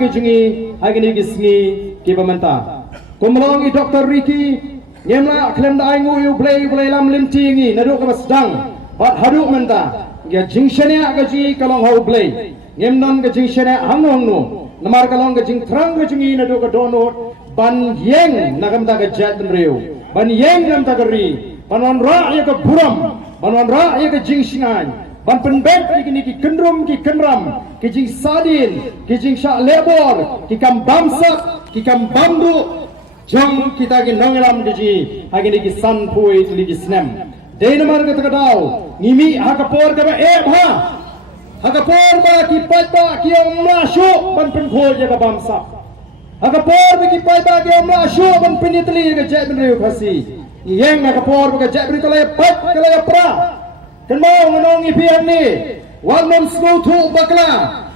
ke jengi agni gisni ki pementa kumlongi Dr. Ricky nyemla klem dai ngu yu blai lam limti ngi nadu ka sedang bat hadu menta ya jingshane aga ji kalong hau blai nyemnon ga jingshane hangno namar kalong ga jing thrang ga jengi nadu ka donot ban yeng nagam ta ga jat riu ban yeng nam ta ga ri banon ra ya ka buram banon ra ya ka jingsingan ban penbet ki ki kendrum ki kenram ki jing sadin ki jing sha lebor ki kam bamsak ki kam bamdu jong kita ki nongelam ji hagini ki san pui li ki snem dein mar ka takadau ngimi hakapor ka ba e bha hakapor ba ki patba ki omla shu ban pen khol ya ka bamsak hakapor ba ki patba ki omla shu ban pen itli ka jai ben riu khasi yeng hakapor ba ka jai ben kala pat kala pra kan mau ngonong ipian ni walmon smutu bakla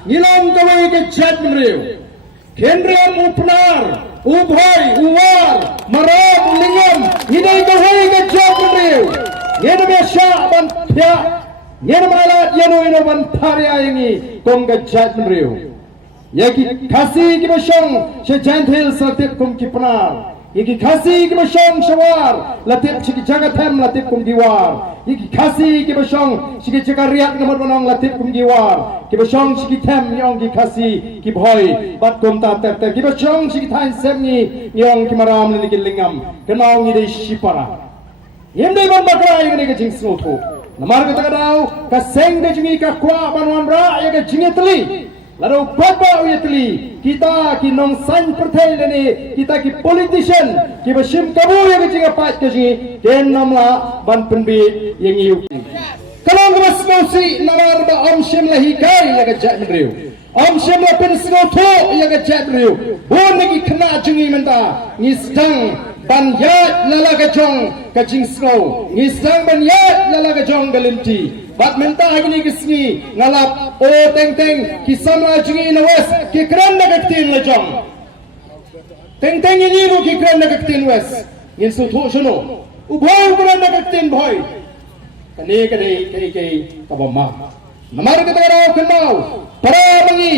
ngilong kawai ke chat menriu kendrian upnar ubhai uwar maram lingam hidai kawai ke chat menriu yena mesha ban pya yena malat yeno ban tharya yangi kong ke chat menriu yaki khasi ki bashong she janthil satip kum ki pnar yaki khasi ki bashong shawar latip chiki jagatham latip kum diwar yaki khasi ki bashong chiki chakariat ngamot bonong latip kum diwar ki bashong chiki them yong ki khasi ki bhoi bat kum ta ter ki bashong chiki thain sem ni yong ki maram ni ki lingam kanong ni de shipara yemdei ban bakra yeng ni ka jingsno tho namar ka takadau ka seng de jingi ka kwa banwan ra ya ka jingetli lalu bapa uyatli kita ki nong san perthai lene kita ki politician ki basim kabu yang jinga pat ke ji ken namla ban penbi yang yu kalau ngas mosi namar ba om shem lahi kai ya ga jat mriu om shem la pen sno tho ya ga jat mriu bon ni khna jingi menta ni stang ban yat lala ga jong ka jing sno ni stang ban yat lala ga jong galinti bat menta agni kisni ngalap o teng ki samra jingi na wes ki kran na gaktin la jong teng ni ru ki kran na gaktin wes ngin su thu suno u bhoi kran na gaktin bhoi kane kai kabama namar ka tara kanau para bangi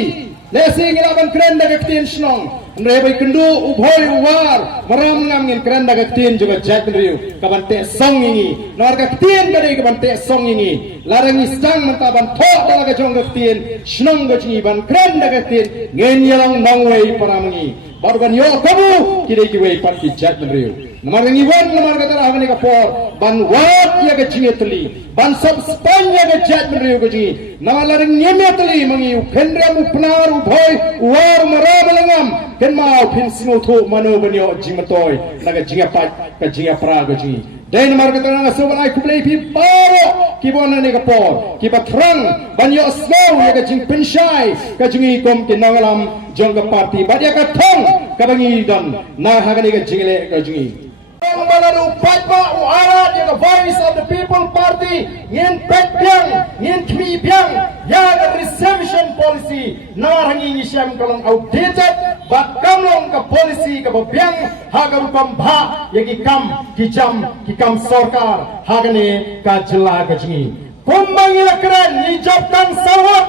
lesi ngilaban kran na gaktin snong andre bai kendu u bhoi war maram ngam ngin kran na gaktin juga jat riu kaban te song ngi nar gaktin ka dei kaban te song ngi larang istang menta ban tho dala ga jong gaktin snong ga jingi ban kran na gaktin ngen yalang mangwei para mangi barban yo kabu kidei ki wei pat ki jat riu namar ngi wan namar ka tara hagani ka por ban wat ya ga jingetli ban sab span ya ga jat riu ga jingi namar larang nyemetli mangi ukhendram upnar u bhoi war maram langam ken mau pin sino tho mano banyo jimatoy naga jinga pat ka jinga pra ga jingi den mar ka tara so ban ai kuplei pi paro ki bona ne ka por ki batrang banyo snow ya ga jing pinshai ka jingi kom ki nangalam jong ka party badya ka thong ka bangi dan na hagani ka jingle ka jingi Balaru Patba Uarat yang voice of the people party yin pet biang yin kmi biang yang reception policy narangi nisham kalong outdated bat kamlong ka policy ka biang hagar pambha yagi kam sarkar hagane ka jela ka jingi kumbang ilakran nijabkan sawat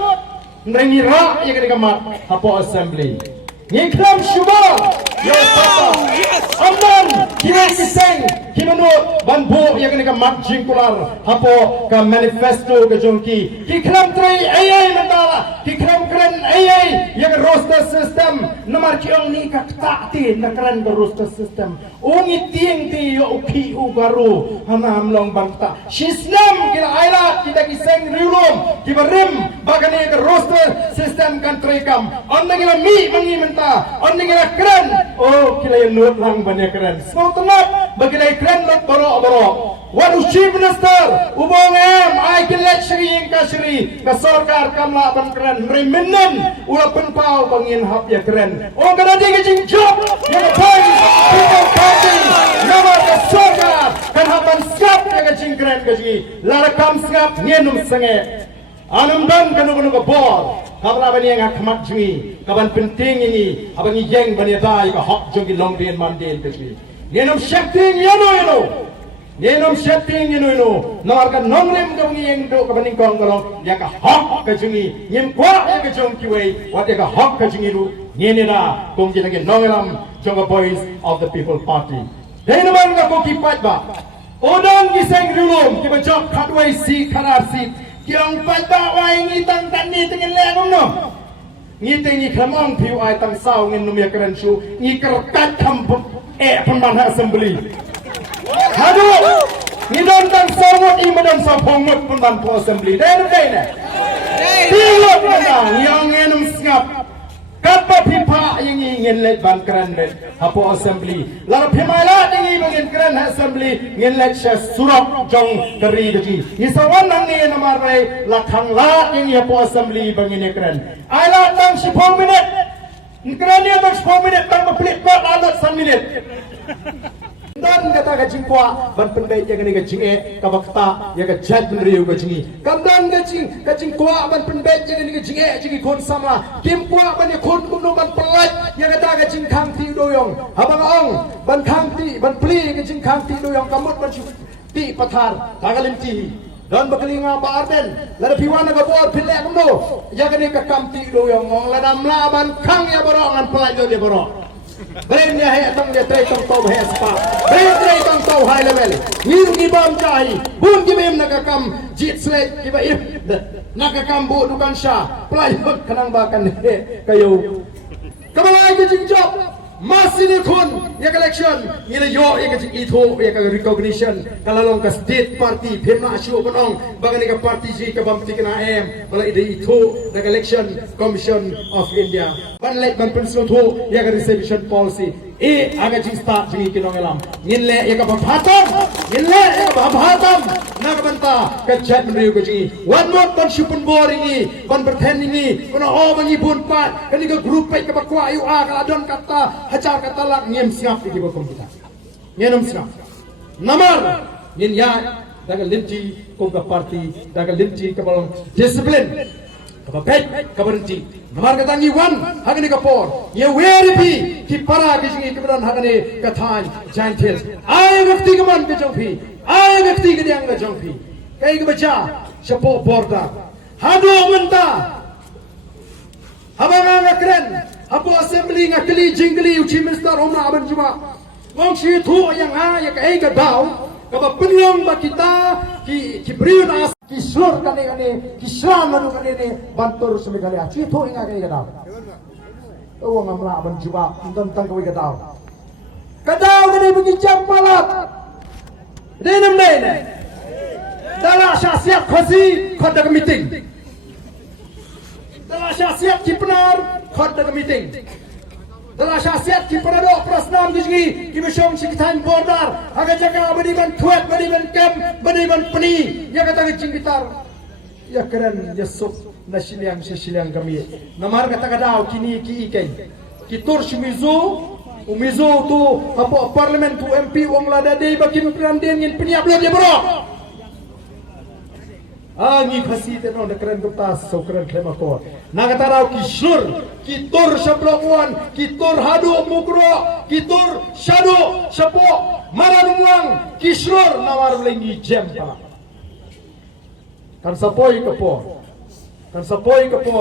nrengi ra yagi ka mat hapo assembly Nikram Shubha Amman Kirai Kiseng Kimanut Banbu yang kena mat jingkular Hapo ka manifesto ke jongki Kikram tray ayay mentala Kikram keren ayay yang roster system Namar kiong ni kaktakti Nakaran ke roster system Ungi tiang ti yo upi ugaru Hana hamlong bangta Shisnam kira ayla kita kiseng riulum Kibarim bagani ke roster system kan trekam Onna kira mi mangi on ngira keren oh kila yang nut lang banyak keren semua tenap bagi lay keren lot borok waduh chief minister ubong I can let Shri yang kasri ka sarkar kamla ban keren remenen ula penpau bangin hap ya keren oh kada dia jing job yang tang kita party nama ka sarkar kan hapan skap ya jing keren gaji lara kam skap ngenum sange anum dan kanu ka bor kabla bani yang akmat jingi kaban penting ini abang yeng bani dai ka hok jogi long den man den kesmi ngenum shakting yano Nyenom setting inu norkan nonglem dong yang do kabaning kong kolong ya ka hok ka jungi nyem kwa ya ka jong kiwei wat ya ka hok ka jungi ru nyenira kong kita ke nongelam jonga boys of the people party deno man ka ko kipat ba odong giseng rulom ki bajok khatwai si kharar si kyong pat ba wai ngi tang tan ni tengen leng no ngi tengi khamong phiu ai tang sao ngin numia kran shu ngi kerkat kham pemban assembly Hadu, ni don tang somot i madam sa phongmot pun ban po assembly. Dai na. Pilot na yang enum ngap. Kappa pipa yang ingin let ban kran let hapo assembly. Lara phimala dingi bangin kran assembly ngin let sha surap jong kari deji. Ni sawan nang ni namar rai lakhang la yang hapo assembly bangin kran. Ai la tang 10 minit. Kran ni tang 10 minit tang maplit ko alat 1 minit. Dan kata kacing kuah ban pendai yang ni kacing kabakta yang kajat beriu kacing kamdan kacing kuah ban pendai yang ni kacing kacing kon sama kim kuah ban kon kumno ban pelat yang kata kacing kang ti doyong abang ong ban kang ti ban pli kacing kang ti doyong kamut ban ti pathar tagalim ti dan bakalinga ba arden lada piwana ka bor pille kumno yang ni ka kam ti doyong ong lada mlaban kang ya borongan pelat dia borong Brain niya hai tong dia tray tong tau hai spa. Brain tray tong tau high level. Ngir ngibam kai. Bun gibem nakakam jit slate iba if nakakam bu dukan sha. Pelayot kanang bakan kayo. Kamalay kajing job. Masih ni kun ya election ngila yo ya kajing ito ya ka recognition kalalong ka state party phemna asyo banong bagani ka party ji ka bamti kana bala ide ito the election commission of India banlet ban pensu tho ya ka reservation policy aga ji start ji kinong elam nginle ya ka bhatam nginle ya ka bhatam nagabanta ka chat mriu ka ji one more ban shupun boring ban berthen ni kono o bangi bun pat kani ka group pa ka bakwa yu a ka adon kata hajar kata lak ngem siap di bokom kita ngenom siap namar nin ya daga limti ko ka party daga limti ka balong discipline ka pet ka berhenti namar kata ngi wan hagani ka por ye weri bi ki para ki jingi kibran hagani ka than jantel ai wakti ka man ka jongpi ai wakti ka diang ka jongpi kai ka baca chapo borda hado menta habanga ngakren Apo assembly ngakli jingli uchi minister Omar Aban Juma. Wong si thu yang ha ya kai ka dau ka ba penyong ba kita ki briun as ki slor kane ki slam manu kane bantur semegale a chi thu inga kai ka dau. Wong Omar Aban Juma tentang ka dau. Ka dau kane bagi jam palat. Denam ne. Dala syasiat khosi khodak meeting. Dalam syasiat kipenar khot dalam meeting. Dalam syasiat kipenar do prasnan gigi kibesyong sikitan border aga jaga badiban tuat badiban kem badiban peni ya kata gicing gitar ya keren ya sok nasiliang sisilang kami namar kata kadau kini ki ikai kitur shimizu umizu tu apa parlimen tu MP wong lada dei bakin pranden ngin peniap dia bro Angi khasi teno de keren kertas so keren klema ko nagataraw kisur kitur sa blokuan kitur hadu mukro kitur shado sapo maranunglang kisur nawar lengi jam pala kan sapoi kapo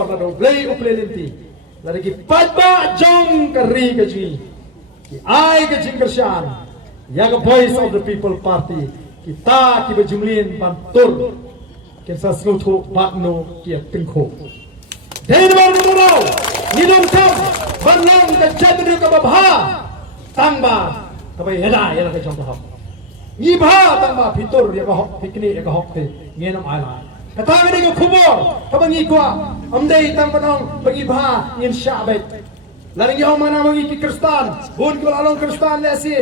na do blay uplelinti lagi padba jong kari kaji ki ai kajing kersan yaga voice of the people party kita ki bejumlin pantur Kisah seluruh bakno kia tengko. Dari baru baru, nidom kam, banang kejadian dari kababha, tangba, tapi heda ke contoh hak. Ngibha tangba fitur ya kahok pikni ya kahok te, ngenam ala. Kata ini ke kubur, kabangi kuah, amdai tangba nong pengibha ngin syabet. Laring yang mana mangi ki Kristan, bun kul along Kristan lesi.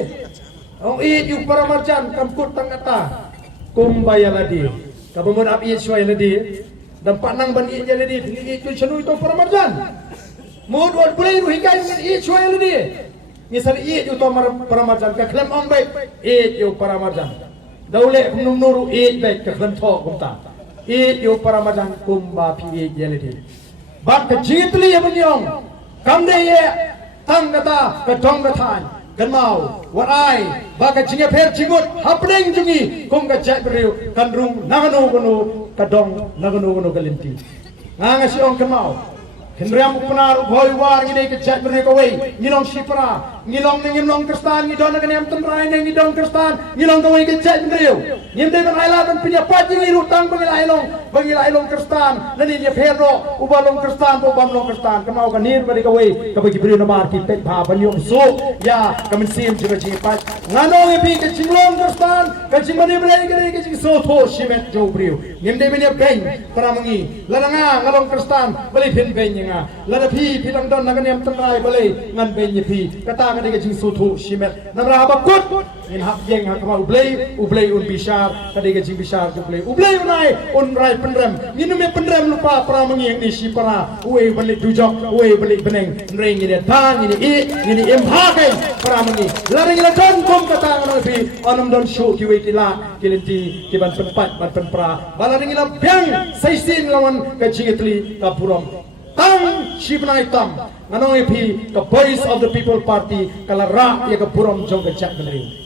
Ong iju para marjan kamput tangata, kumbaya ladi. Kamu nak iet suai ladi, dan panang ban iet jadi iet tu cenu itu paramarjan. Mud wal boleh ruhikai dengan iet suai ladi. Misal iet itu paramarjan, keklem ang baik iet itu paramarjan. Daule kumnum nuru iet baik keklem thok kumta. Iet itu paramarjan kumba pi iet jadi. Bak kejitli yang menyong, kamde ye tang kata kedong katan. kan mau wat ai baga jinga pher jingut hapdeng jungi kong ka jai beriu kan rung nagano gono kadong nagano gono galinti nganga si ong kan mau Kendriam penar boy war ngidai ke jat beri kawai ngilong sipra ngilong kristan ngidon kan yang tenrai nang ngidong kristan ngilong kawai ke jat beriu ngimdai ban ailat ban punya pati ngiru tang bangil ailong kristan nani dia phero ubalong kristan bo bamlong kristan kamau kan nir beri kawai kabagi beri namar ki pet bha banyong so ya kamen sim juga jipat ngano ngi ke jinglong kristan ka jingmani beri ke jing so tho shimet jo beriu ngimdai ban beng pramangi lalanga ngalong kristan beli pin beng nga lada phi lang don nagan yam tangrai balai ngan be ni phi kata ngade ke jing suthu shimet namra habakut in hak yeng hak ma ublei un bishar kade ke jing bishar ublei unai un rai penrem nginu me penrem lupa pra mengiang ni sipara uei balik dujok uei balik beneng nreng ni tang ni em hakai pra mengi lada ngila don kom kata ngade phi onam don show ki wei kila kilenti ki ban penpat ban penpra balada ngila biang saisin lawan ke jing etli ka purom Tang Shibnai Tam Nanoi Pi the Voice of the People Party Kalara ya ke purom jong ke cak beneri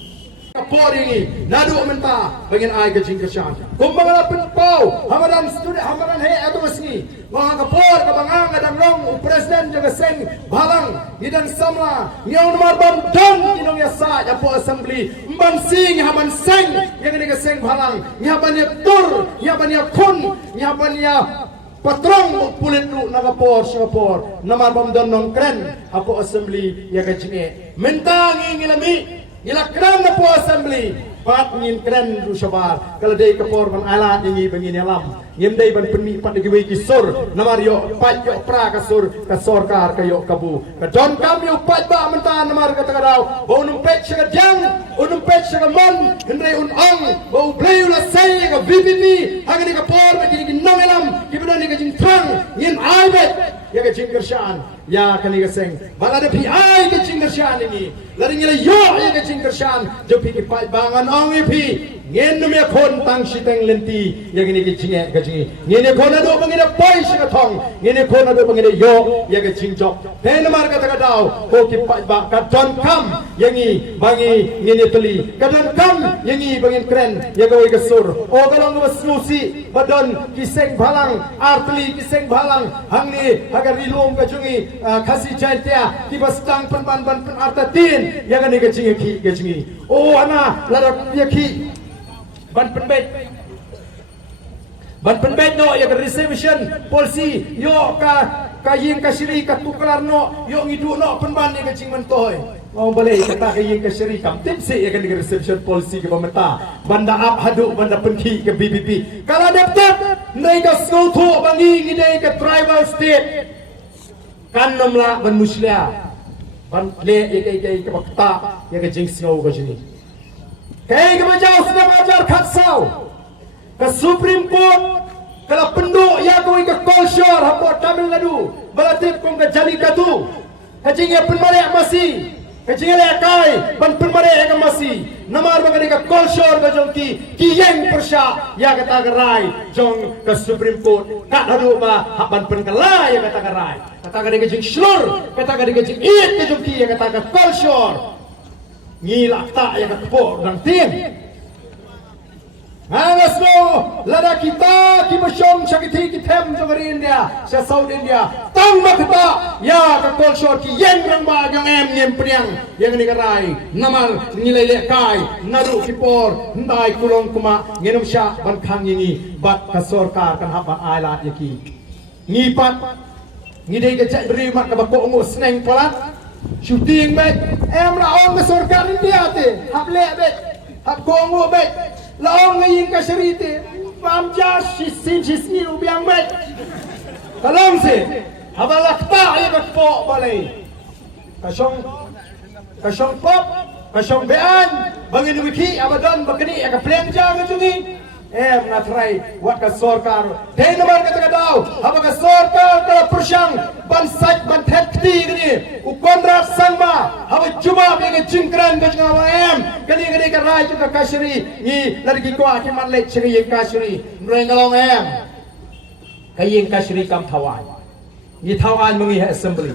kapor ini nadu menta bangin ai ke jing keshan kumbangala penpau hamadan student hamadan he atu mesni mga kapor kabangang adang long presiden jong seng balang idan samla nyaw marbam don inong yasa yapo assembly mban sing haman seng yang ni ke seng balang nyaban ya tur nyaban ya kun nyaban ya patrong pulit lu nagapor Singapore namar bamdon nong kren apo assembly ya kajine mentang ngilami ngilakran na po assembly pat ngin kren du sabar kalau day kapor ban ala dingi bangin alam ngim day ban penni pat giwe kisur namar yo pat yo pra kasur kar kayo kabu ka don kam yo pat ba mentan namar kata kadau bo num pet sa jang unum pet sa mon hindre un ong bo play la say ka VPP hagani kapor ba kini nong alam kibon ni ka jing trang ngin ai bet ya ka jing kershan ya kani ka seng balada pi ai ka jing kershan ini lari ngila yo ya ka jing kershan jo pi ki pat bangan ong pi ngin num ya kon tang siteng lenti ya gini ki jinge ka jingi ngine kon ado bangina boy sa thong ngine kon ado bangina yo ya ka jing jok ten mar ka taka daw ko ki pat ba ka don kam yangi bangi ngine tuli ka don kam yangi bangin kren ya ka wi ka sur o kalong was susi badon ki seng balang artli ki seng balang hangni agar rilom ka jungi khasi jaintia ki bastang pan arta tin ya ka ni ka jingi o ana lara ya ki ban penbet no ya reservation policy yo ka yin ka siri ka tuklar no yo ngidu no penban ni ka jing mentoy mau balai kata ka yin ka siri kam tipsi ya ka reservation policy ke pemeta banda up hadu banda penki ke BBP kalau dapat nai ka skutu bangi ngidai ke tribal state kan nomla ban muslia ban le ya ka bakta ya ka jing singau ka jini kay kemajau sudah mengajar katsau ke Supreme Court kalau penduk ya kau ke Kolshore hapot Tamil Nadu balatif kau ke Jallikattu kacingnya penmarek masih kacingnya lekai ban penmarek yang masih namar bagani ke Kolshore ke jongki kiyeng persya ya kata gerai jong ke Supreme Court kat hadu ba haban penkala ya kata gerai kata gadi ke jing slur kata gadi ke jing it ke jongki ya kata ke Kolshore ngilak tak yang kepor dan tim Hangas mo lada kita kimasyong sakiti kitem jogari India sa South India tang makta ya ka Kolshore ki yen rang ba yang ngem priang yang ni karai namal nilai kai naru kipor ndai kulong kuma ngenom sya ban khang yingi bat ka sarkar kan haban ailat yaki ngipat ngidai ka cak beri mat ka bako ngo sneng palat shooting bet la ong ke sarkar India te hable bet hab kongo bet la ong ngin ka sharite pamja sisni ubiang bet kalong se habalakta ay bakpo balay kasyong pop kasyong bean bangin wiki abadan bagani ka plengja ngajungi ngatrai wat ka sarkar dai naman ka daw haba ka sarkar ka persyang bansat banthekti gani ukondra sangma haba juma be jingkran ka ngawam gani ka rai ka kashri ni largi ko akiman le chiri kashri ngalong kayeng kashri kam thawan ni thawan mangi assembly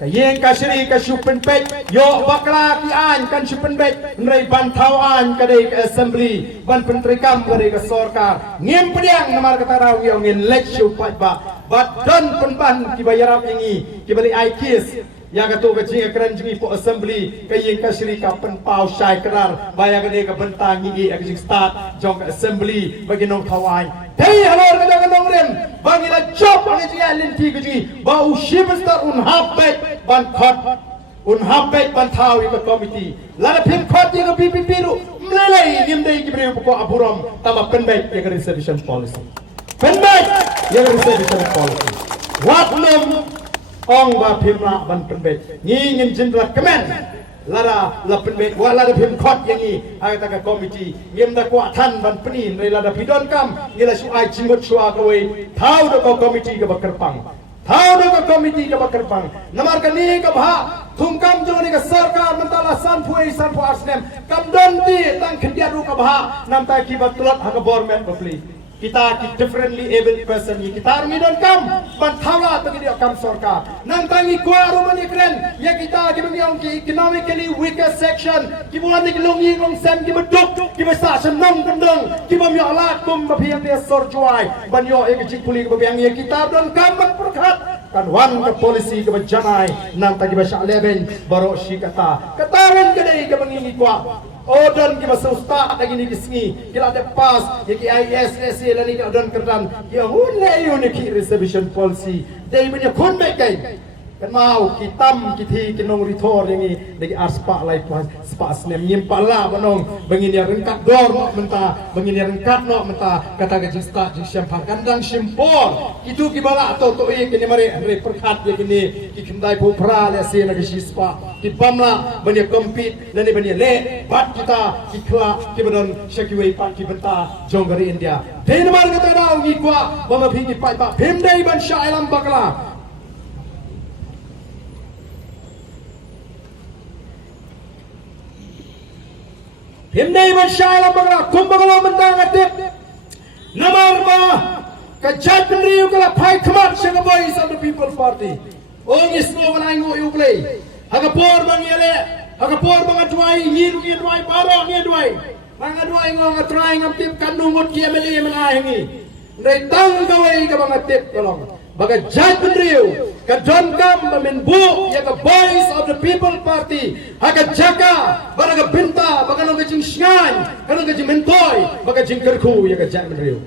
Kayeng kasiri ka syupen pek yo bakla ki an kan syupen pek nrai ban tauan kadai ke assembly ban penteri kam kadai ke sorkar ngem pediang namar kata rawi yo ngin lek syu pat ba bat don penban ki bayarap ingi ki bali aikis ya katu ke jinga keren jingi po assembly kayeng kasiri ka penpau syai kerar baya kadai ke bentang ngi ag start jong ke assembly bagi nong tawai dei halor ka nong rem bagi la job ang jinga linti ke jingi bau shibstar un habet ban khot un habet ban thaw ke committee la phim khot ye ke PPP ru mlelai nim dei ki bre ko aburam tama penbek ye ke reservation policy penbek ye ke reservation policy wat nom ong ba phim la ban penbek ngi ngin jindra kemen lara la penbek wa la phim khot ye ngi ai ta ka committee ngem da ko than ban pni nei la da pidon kam ngi la su ai chingot sua ko wei thaw do ko committee ke bakarpang thaw do ko committee ke bakarpang namar ka ni ka bha thumkam jo ni ka sarkar mentala san fu asnem kam don ti tang khdia ru ka bha nam ta ki batulot ha ka government bapli kita ki differently able person ni kita mi don kam ban thawa to dia kam sarkar nang tangi ko ro ni kren ya kita ki mengiong ki economically weaker section ki buan ni longi long sem ki beduk ki besa senong kendong ki bam yo alat kum bapiang dia sorjuai ban yo e ki puli ki bapiang ya kita don kam ban perkhat kan wan ke polisi ke bajanai nang tagi basa leben baro shi kata katawen kedai ke mengingi kwa odon ki basa ustad lagi ni kisngi kila de pas ye ki ISS lani ki odon kerdan ye hunle yo ni ki reservation policy dei punya kon mek kai kan mau kitam kiti kinong ritor yang lagi aspa lai puas spa snem nyimpala banong bengin ya rengkat dor menta bengin ya rengkat no menta kata ke jista jing syampa kandang simpor itu kibala to kini mari perkat ye kini ki kendai popra le se na ke spa ki pamla bani compete dan bani le bat kita ikla ki badon shakiwei pat ki benta jong dari India denmar kata dau ngi kwa bama phingi pai ba phimdai ban shailam bakla Himdai masyai la bagla kumbagalo mentang atip namar ba kajat penriu kala pai khamat sanga voice of the people party ong isno banai ngo yu play agapor bang yele agapor bang atwai ngi duai baro ngi duai bang duai ngo ngatrai ngam tip kandungot ki emeli menai ngi ndai tang gawai ka bang atip kolong baga jat penriu ka don kam bamin bu ya ka voice of the people party haga jaka baga binta baga no gajing sngan kana gajing mentoy baga jing kerku ya ka jat penriu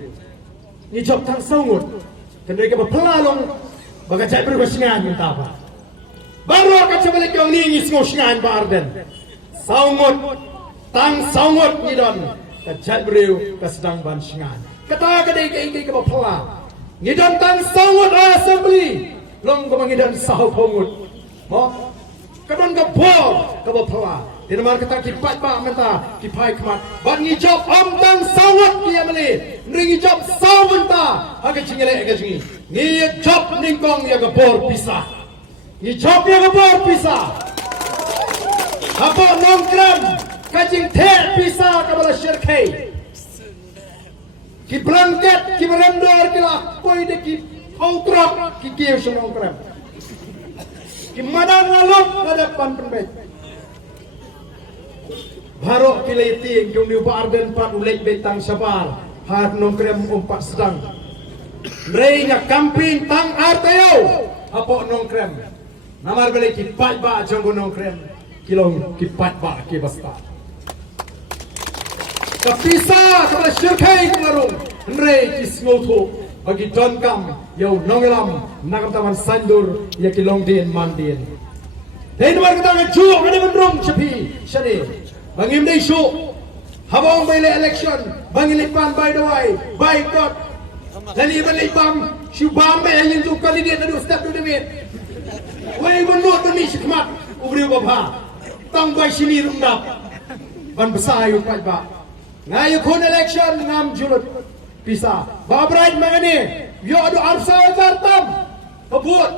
ni job tang sangut kendai ka pelalong baga jat penriu sngan minta apa baru ka chabale kyong ni ngi sngo sngan barden sangut tang sangut ni don ka jat penriu ka sedang ban sngan kata kadai ka pelalong ngidon tang sangut assembly long ko mangidon saho pongut mo kadon ka por ka bapla dinamar kata ki pat ba menta ki pai kmat ban ngi job am tang sangut ki amali ngi job sawunta aga chingele aga chingi ni job ningkong ya ka por pisa ni job ya ka por pisa apa nongkram kajing the pisa ka bala shirkai ki blanket ki berendor ki lakoi de ki outrak ki kieu semua krem ki madan lalut ada pan penbet baro ki leti yung ni barden pan ulek betang sabar har nong krem umpat sedang rei nga camping tang artayo apo nong krem namar bele ki pat ba jong nong krem kilong ki pat ba ki basta kapisa kepada syirkai kelarung nrei kisngoto bagi don kam yau nongelam nakam taman sandur ya kilong din mandin dai nuar kata ju ada mendrong cepi shade bangim dai shu habong by election bangin lipan by the way by god lani bali bam shu bam bay yin tu kali dia adu step to the mid wei menut ni shikmat ubri babha tang by sini rundap ban besar yu pat ba ngayu kun election ngam julut pisa babraj magani yo adu arsa zartam pabut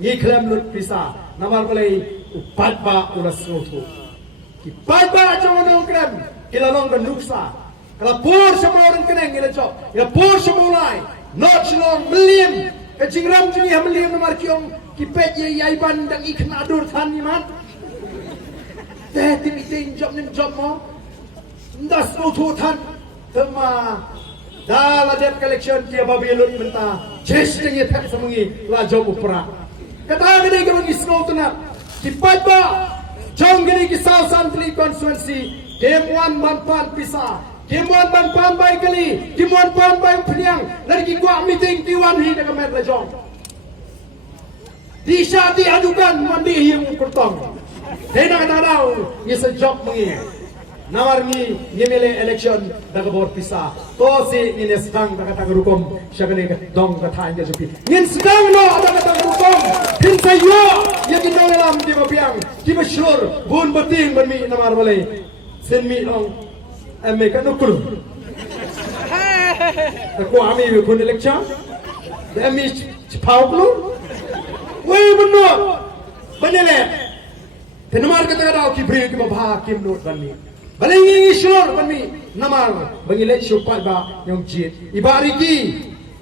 ni klem lut pisa namar balai upat ba ulas rotu ki padba jawon krem kilalong kan nuksa kala pur semua orang keneng ila job ila pur semulai not long million kajing ram jini ham million namar kiong kipet ye yaiban dang ikan adur than ni mat teh tim iting job nim job mo ndas no thu than tema dala debt collection dia babilon menta ches ding ye thak samungi la job upra kata gini ke bagi snow tena kipet ba jong gini ki South Santli constituency game 1 manpan pisa game 1 manpan bai kali game 1 pan bai peniang dari ki gua meeting T1 hi dengan met la jong Disha diadukan mandi yang kurtong. Hena kata tahu, ni sejak mengi. Nawar ni milih election daga bor pisa. To si ni sedang daga tang rukom syagane dong kata inga jupi. Ngin sedang no daga tang rukom. Pin sayo ya kita dalam di bapiang. Di masyur bun beting bermi namar balai. Sen mi long ame kan ukur. Aku ami bun election. Ami pau belum. Wei benar, benar. Penamar kata kata ki beri ki babah kim not bani. Balingi isyur bani namar bangilek syupat ba yang jit. Ibari ki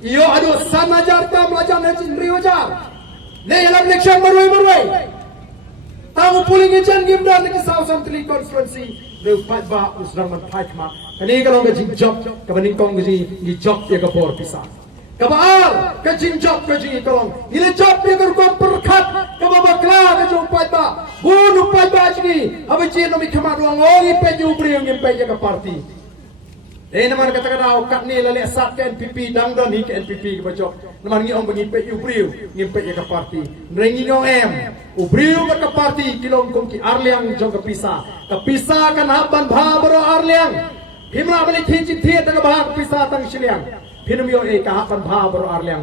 iyo adu san ajar tam lajan hajin beri wajar. Le yalam election marwai. Tamu puling ejan kim dan ki South Santli constituency. Le pat ba usrang man pat ma. Kani kalau ngaji job kabaning kong ngaji ni job ya kapor pisah. Kabaal kajin job kaji kolong ile job dia berkom perkat kababakla kajong pada bunu pada sini abaji nomi khamar ruang oi peju briung impe ka party namar kata kata kat ni lale sat ke NPP dangdon hi ke NPP ke bajok namar ngi ong bengi peju briung impe ka party rengi no em ubriu ka party kilong kong ki arliang jong ka pisa kan haban bha baro arliang himla bali thin thie ta ba pisa tang siliang Pinum yo kahapan bha baro arliang